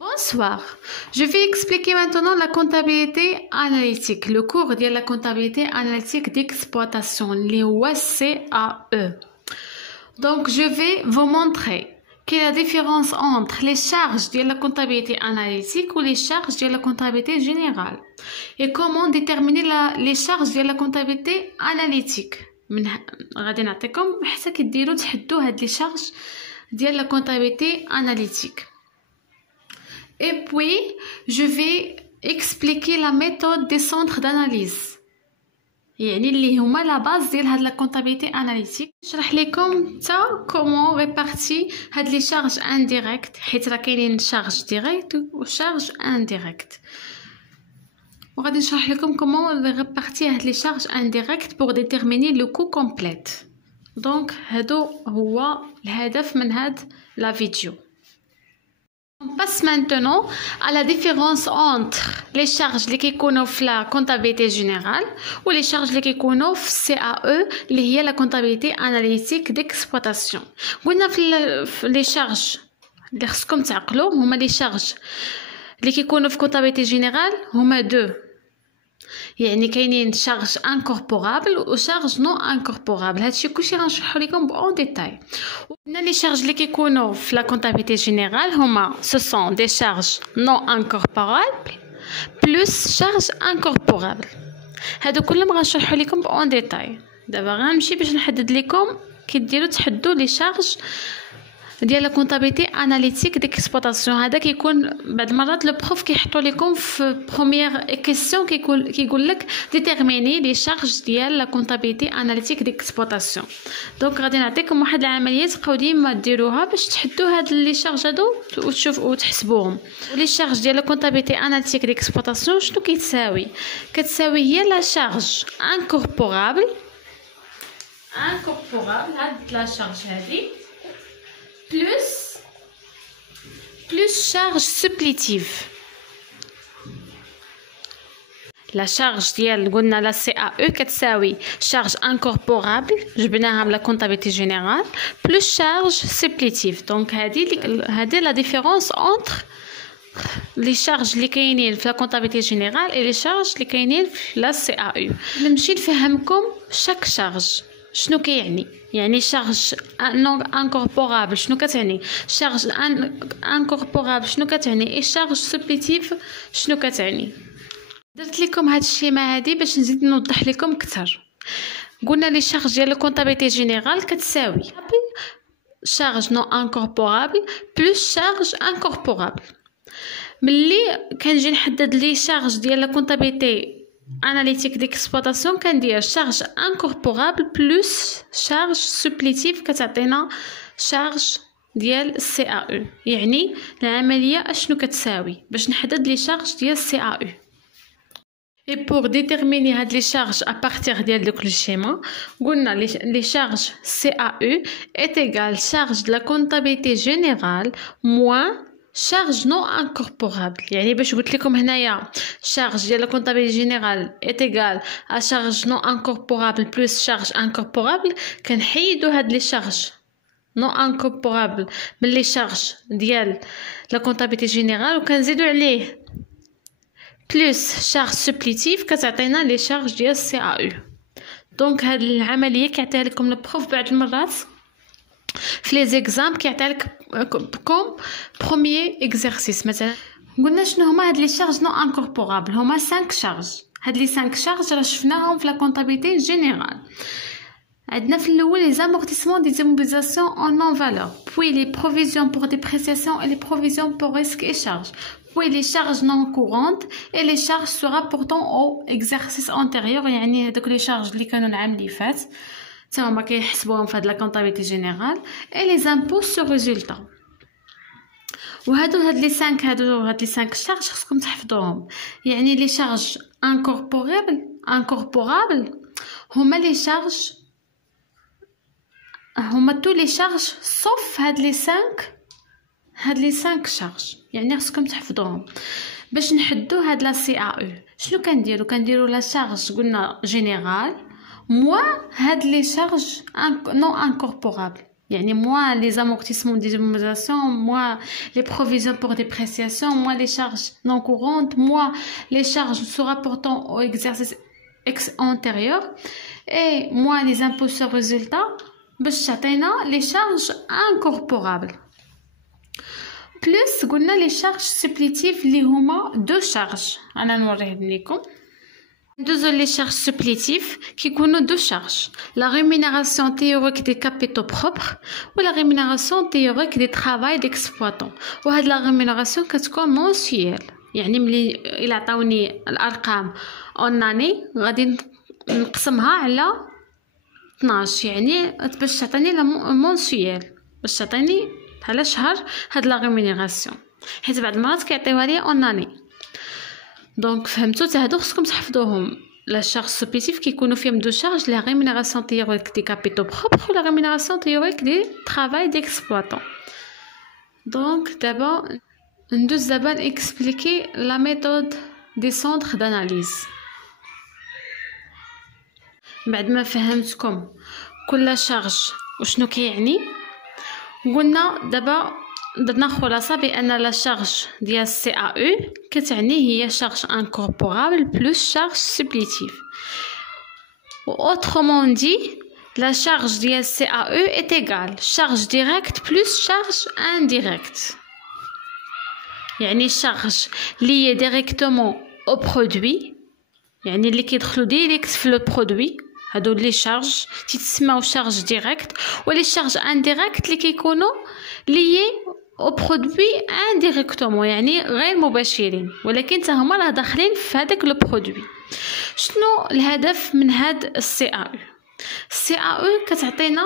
Bonsoir, je vais expliquer maintenant la comptabilité analytique, le cours de la comptabilité analytique d'exploitation, les CAE. Donc, je vais vous montrer quelle est la différence entre les charges de la comptabilité analytique ou les charges de la comptabilité générale et comment déterminer les charges de la comptabilité analytique. غادي نعطيكم حتى كديروا تحدوا هاد لي شارج ديال la comptabilité analytique. Et puis, je vais expliquer la méthode des centres d'analyse. يعني اللي هما la base ديال هاد la comptabilité analytique. نشرح لكم تا comment répartir هاد les charges indirectes حيت راه كاينين charge direct و charge indirect. وغادي نشرح لكم comment répartir هاد les charges indirectes pour déterminer le coût complet. Donc هادو هو الهدف من هاد la vidéo. On passe maintenant à la différence entre les charges اللي كيكونوا في la comptabilité générale ou les charges اللي كيكونوا في CAE اللي هي la comptabilité analytique d'exploitation. قلنا في les charges اللي خصكم تعقلوا هما les charges اللي كيكونوا في comptabilité générale هما deux. يعني كاينين شارج انكوربورابل و شارج نو انكوربورابل. هادشي كلشي غنشرحو لكم بون ديتاي. وقلنا لي شارج اللي كيكونوا في لا كونتابيليتي جينيرال هما سو سون دي شارج نو انكوربورابل بلس شارج انكوربورابل. هادو كلهم غنشرحو لكم بون ديتاي. دابا غنمشي باش نحدد لكم كي ديروا تحدوا لي شارج ديال لا كونتابيليتي اناليتيك ديكسبلوطاسيون. هذا كيكون بعض المرات لو بروف كيحطوا لكم في بروميير كيسيون كيقول لك ديتيرميني لي شارج ديال لا كونتابيليتي اناليتيك ديكسبلوطاسيون. دونك غادي نعطيكم واحد العمليه تبقاو ديما ديروها باش تحدوا هاد لي شارج هادو وتشوفوا وتحسبوهم. ولي شارج ديال لا كونتابيليتي اناليتيك ديكسبلوطاسيون شنو كتساوي هي لا شارج انكوربورابل هاد لا شارج هادي plus charge supplétive. La charge ديال قلنا لا CAE كتساوي charge incorporable جبناها من la comptabilité générale plus charge supplétive. Donc هذه la différence entre les charges اللي كاينين في la comptabilité générale et les charges اللي كاينين في la CAE. نمشي نفهمكم chaque charge شنو كيعني. يعني شارج نون انكوربورابل شنو كتعني، شارج انكوربورابل شنو كتعني، اي شارج سوبليتيف شنو كتعني. درت لكم هاد الشيما هادي باش نزيد نوضح لكم اكثر. قلنا لي شارج ديال الكونطابيليتي جينيرال كتساوي شارج نون انكوربورابل بلس شارج انكوربورابل. ملي كنجي نحدد لي شارج ديال الكونطابيليتي analytique d'exploitation كندير charge incorporable plus charge supplétive كتعطينا charge ديال CAE. يعني العمليه اشنو كتساوي باش نحدد لي charge ديال CAE. Et pour déterminer هاد لي charge à partir ديال دوك لو schéma قلنا لي charge CAE est égal charge de la comptabilité générale moins charge non incorporable. يعني باش قلت لكم هنايا charge ديال la comptabilité générale est égal à charge non incorporable plus charge incorporable. كنحيدوا هاد لي charge non incorporable من لي charge ديال la comptabilité générale وكنزيدوا عليه plus charge supplétive كتعطينا لي charge ديال CAE. دونك هاد العمليه كيعطيها لكم البروف بعض المرات في لي زيكزام كيعطيلك كوم بروميير اكزرسيس. مثلا قلنا شنو هما هاد لي شارج نو انكوربورابل هما 5 شارج. هاد لي 5 شارج راه شفناهم في لا كونطابيليتي جينيرال. عندنا في الاول لي زامورتيسمون دي زامورتيزاسيون اون نون فالور puis les provisions pour dépréciation et les provisions pour risque et charges puis les charges non courantes et les charges se rapportant au exercice antérieur. يعني هذوك لي شارج اللي كانوا العام اللي فات تما ما كيحسبوهم في هاد لا كونطابيليتي جينيرال et les impôts sur résultat. هاد لي 5 شارج خصكم تحفظوهم. يعني لي شارج انكوربورابل هما لي شارج هما تو لي شارج صوف هاد لي 5 شارج. يعني خصكم تحفظوهم باش نحدو هاد لا CAE. شنو كنديرو لا شارج قلنا جينيرال موا هاد لي شارج نون انكوربورابل. يعني moins les amortissements d'immobilisation, moins les provisions pour dépréciation, moins les charges non courantes, moins les charges se rapportant au exercice antérieur et moins les impôts sur résultat باش تعطينا les charges incorporables. Plus قلنا les charges supplétives اللي هما deux charges. انا نوريهم لكم. Les charges supplétives qui ont deux charges, la rémunération théorique des capitaux propres ou la rémunération théorique des travail d'exploitant. وهاد la rémunération كتكون mensuelle. يعني ملي إلا عطاوني الأرقام en année غادي نقسمها على 12 يعني باش تعطيني لا mensuelle باش تعطيني على شهر هاد la rémunération. حيت بعض المرات كيعطيوها لي en année. دونك فهمتوا حتى هادو خصكم تحفظوهم. لا شارج سوبيتيف كيكونوا فيهم دو شارج لا ريمونيراسيون تيوريك دي كابيتو بروبر و لا ريمونيراسيون تيوريك دي ترافاي ديكسبلوطون. دونك دابا ندوز دابا نكسبليكي لا ميثود دي سونتر داناليز. بعد ما فهمتكم كل شارج وشنو كيعني قلنا دابا درنا خلاصه بان لا شارج ديال سي ا او كتعني هي شارج انكوربورابل بلس شارج سبليتيف. autrement dit la charge ديال سي ا او est égale charge directe plus charge indirecte. يعني charge liée directement au produit يعني اللي كيدخلوا ديريكت في لو برودوي هادو لي شارج تيتسموا شارج ديريكت ولي شارج انديريكت اللي كيكونوا liés او برودوي انديريكتومون يعني غير مباشرين ولكن حتى هما راه داخلين في هذاك لو برودوي. شنو الهدف من هاد السي ا او؟ السي ا او كتعطينا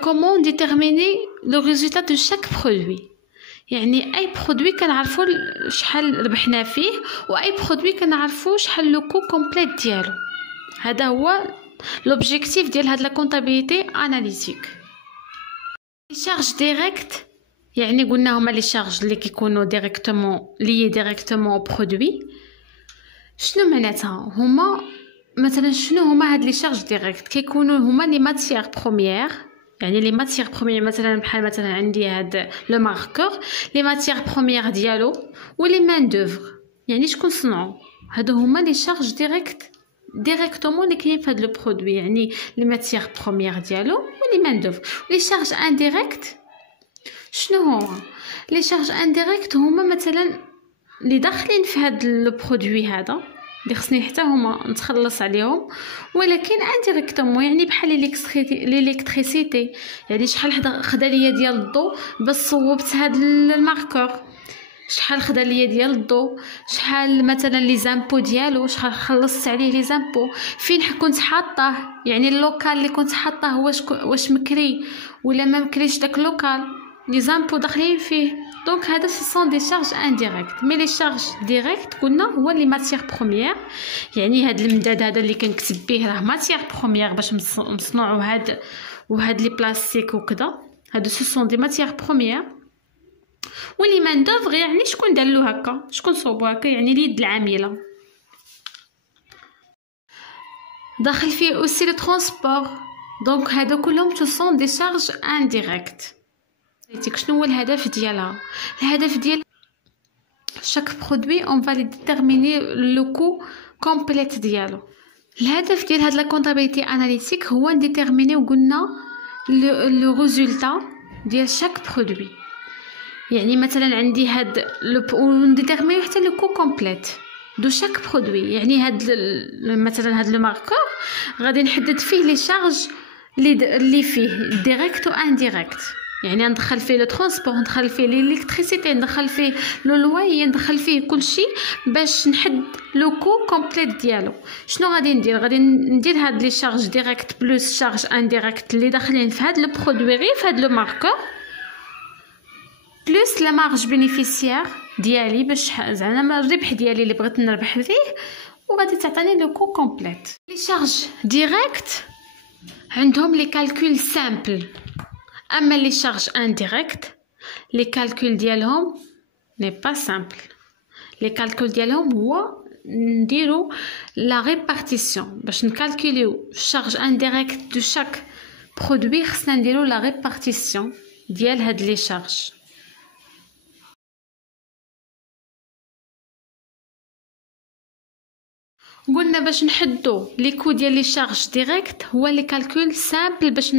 كومون ديتيرميني لو ريزولتا دو شاك برودوي. يعني اي برودوي كنعرفوا شحال ربحنا فيه واي برودوي كنعرفوا شحال لو كو كومبليت ديالو. هذا هو لوبجيكتيف ديال هاد لا كونطابيليتي اناليتيك. شارج ديريكت يعني قلنا هما لي شارج اللي كيكونوا ديريكتومون لي ديريكتومون او برودوي. شنو معناتها؟ هما مثلا شنو هما هاد لي شارج ديريكت؟ كيكونوا هما لي ماتيير بروميير يعني لي ماتيير بروميير مثلا بحال مثلا عندي هاد لو ماركور لي ماتيير بروميير ديالو ولي مان دوفر يعني شكون صنعوا. هادو هما لي شارج ديريكت ديريكتومون اللي كاين في هاد لو برودوي يعني لي ماتيير بروميير ديالو ولي مان دوفر. لي شارج انديريكت شنو هو؟ لي شارج انديريكت هما مثلا اللي داخلين في هاد لو برودوي هذا اللي خصني حتى هما نتخلص عليهم ولكن انديريكتومون يعني بحال الالكتريسيتي يعني شحال خدا ليا ديال الضو باش صوبت هاد الماركور شحال خدا ليا ديال الضو شحال مثلا لي زامبو ديالو شحال خلصت عليه لي زامبو فين كنت حاطه يعني اللوكال اللي كنت حاطه واش مكري ولا ما مكريش داك اللوكال لي زامبو داخلين فيه. دونك هذا سون دي شارج انديريكت. مي لي شارج ديريكت قلنا هو لي ماتيير بروميير يعني هذا المداد هذا اللي كنكتب به راه ماتيير بروميير باش نصنعوا هاد لي بلاستيك وكذا هادو سون دي ماتيير بروميير. ولي مان دوفر يعني شكون دار له هكا شكون صوبو هكا يعني اليد العامله. داخل فيه اوسي لو ترونسبور. دونك هادو كلهم سون دي شارج انديريكت. شنو هو الهدف ديالها؟ الهدف ديال chaque produit on va déterminer le coût complet ديالو. الهدف ديال هاد لا كونطابيليتي اناليتيك هو نديتيرميني وقلنا لو ريزولتا ديال chaque produit. يعني مثلا عندي هاد ونديتيرميني حتى لو كو كومبليت دو chaque produit. يعني هاد مثلا هاد لو ماركور غادي نحدد فيه لي شارج اللي فيه ديريكت و انديريكت يعني ندخل فيه لو ترونسبور ندخل فيه الالكتريسيتي ندخل فيه لو لواي ندخل فيه كلشي باش نحد لو كو كومبليت ديالو. شنو غادي ندير؟ غادي ندير هاد لي شارج ديريكت بلس شارج انديريكت اللي داخلين في هاد لو برودوي غير في هاد لو ماركور بلس لا مارج بينيفيسيير ديالي باش زعما الربح ديالي اللي بغيت نربح فيه وغادي تعطيني لو كو كومبليت. لي شارج ديريكت عندهم لي كالكول سامبل. اما لي شارج انديريكت لي كالكول ديالهم ني با سامبل. لي كالكول ديالهم هو نديرو لا ريبارتيسيون باش نكالكوليو شارج انديريكت دو شاك برودوي خصنا نديرو لا ريبارتيسيون ديال هاد لي شارج. قلنا باش نحدو لي كو ديال لي شارج ديريكت هو لي كالكول سامبل. باش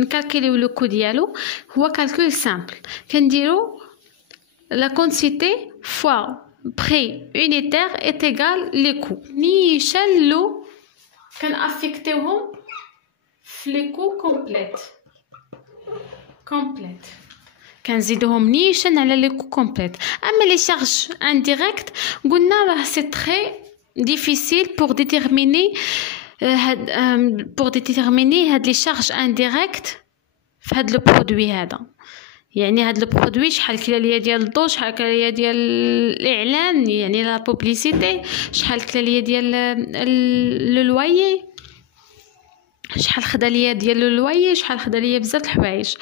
نكالكوليو لو كو ديالو هو كالكول سامبل. كنديرو لا كونتيتي فوا بري يونيتير est égal لي كو. نيشلو كنافيكتيوهم في لي كو كومبليت كنزيدوهم نيشان على لي كو كومبليت. اما لي شارج انديريكت قلنا راه سي تري difficile pour déterminer هاد لي شارج انديريكت في هاد لو برودوي هذا. يعني هاد لو برودوي شحال كلاليه ديال الضو، شحال كلاليه ديال الاعلان يعني لا بوبليسيتي، شحال كلاليه ديال لو لويي، شحال خدا ليا ديال لو لويي، شحال خدا ليا بزاف الحوايج.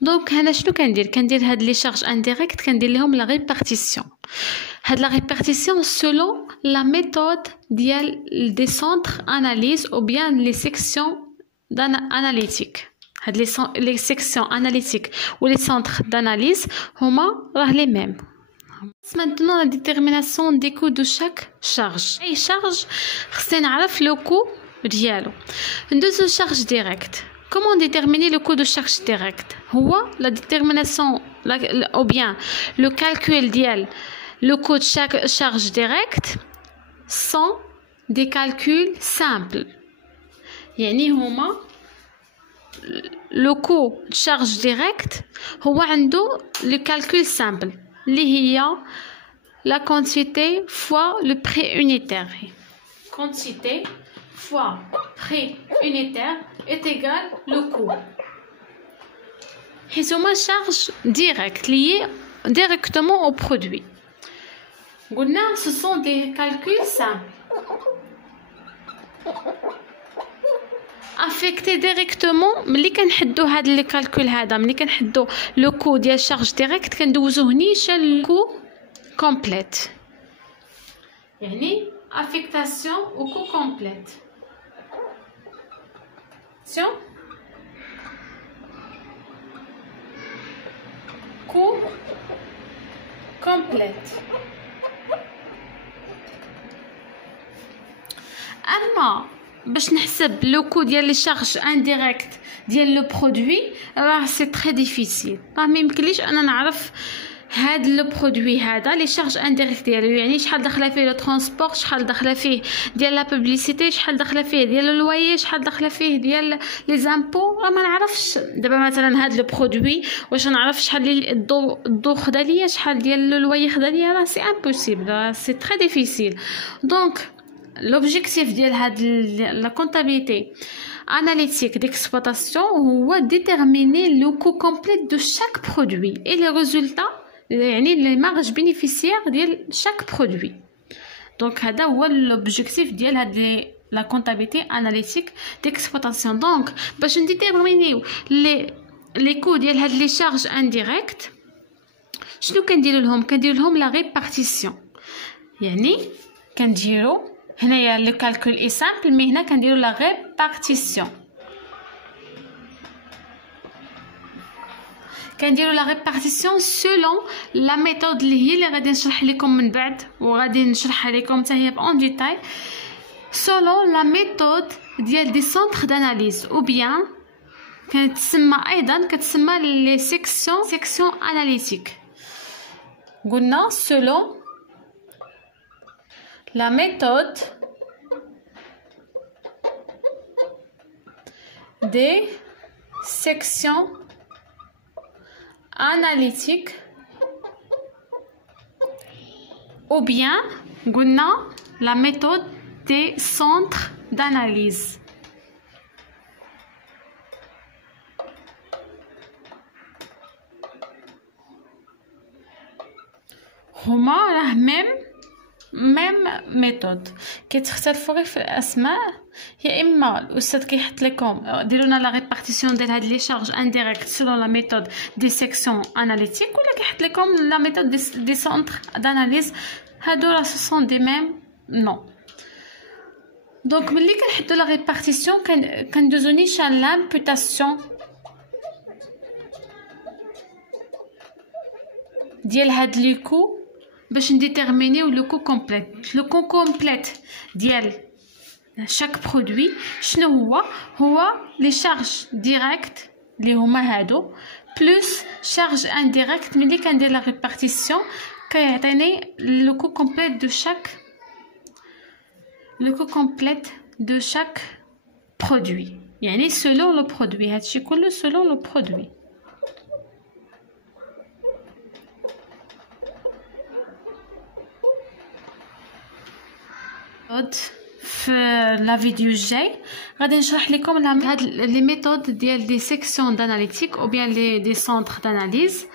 دونك هنا شنو كندير هاد لي شارج انديريكت كندير لهم لا ريبارتيسيون. هاد لا ريبارتيسيون سولون لا ميثود ديال دي سونتر اناليز او بيان لي سيكسيون اناليتيك. هاد لي سيكسيون اناليتيك و لي سونتر داناليز هما راه لي ميم. Maintenant la détermination des coûts de chaque charge. اي شارج خصني نعرف لو كو ديالو. ندوزو شارج ديريكت. Comment déterminer le coût de charge direct? هو la détermination ou bien le calcul ديال le coût de chaque charge directe sont des calculs simples. يعني هما le coût de charge directe هو عنده le calcul simple اللي هي la quantité fois le prix unitaire. Quantité fois prix unitaire est égal le coût. حيث هما charge direct lié directement au produit. قلنا ce sont des calculs simples affectés directement. ملي كنحدو هاد لي كالكول هذا، ملي كنحدو لو كو ديال شارج ديريكت كندوزوه نيشان الكو كومبليت. يعني affectation au coût complète. coût complète. اما باش نحسب لو كو ديال لي شارج انديريكت ديال لو برودوي راه سي تري ديفيسيل. راه ما يمكنليش انا نعرف هاد لو برودوي هذا لي شارج انديريكت ديالو، يعني شحال داخله فيه لو ترونسبور، شحال داخله فيه ديال لا بوبليسيتي، شحال داخله فيه ديال اللويي، شحال داخله فيه ديال لي زامبو. راه ما نعرفش دابا مثلا هاد لو برودوي واش نعرف شحال الضو خدا ليا، شحال ديال اللويي خدا ليا. راه سي امبوسيبل، راه سي تري ديفيسيل. دونك l'objectif ديال هاد la comptabilité analytique d'exploitation هو déterminer le coût complet de chaque produit et les résultats يعني les marges bénéficiaires ديال chaque produit. donc هذا هو l'objectif ديال هاد la comptabilité analytique d'exploitation. donc باش نديتيرمينيو les coûts ديال هاد les charges indirectes شنو كنديروا لهم la répartition. يعني كنديروا هنايا لو كالكول اي سامبل، مي هنا كنديروا لا ريبارتيسيون. سولون لا ميثود اللي هي اللي غادي نشرح لكم من بعد وغادي نشرحها لكم حتى هي اون ديتاي. سولون لا ميثود ديال دي سونتر داناليز او بيان كتسمى لي سيكسيون اناليتيك. قلنا سولون la méthode des sections analytiques ou bien la méthode des centres d'analyse. هما راه ميم ميثود كيتختلفوا غير في الاسماء. يا اما الاستاذ كيحط لكم ديروا لنا لا ريبارتيسيون ديال هاد لي شارج انديريكت سولون لا ميثود دي سيكسيون اناليتيك، ولا كيحط لكم لا ميثود دي سونتر داناليز. هادو راه سون دي ميم نو. دونك ملي كنحدو لا ريبارتيسيون كندوزو نيشان لامبوتاسيون ديال هاد لي كو باش نديتيرمينيو لو كو كومبليت. لو كو كومبليت ديال شاك برودوي شنو هو لي شارج ديريكت اللي هما هادو بلس شارج انديريكت. ملي كندير لا ريبارتيسيون كيعطيني لو كو كومبليت دو شاك برودوي، يعني selon le produit. هادشي كله selon le produit. في لا فيديو الجاي غادي نشرح لكم هاد لي ميثود ديال دي سيكسيون داناليتيك او بيان دي سونتر داناليز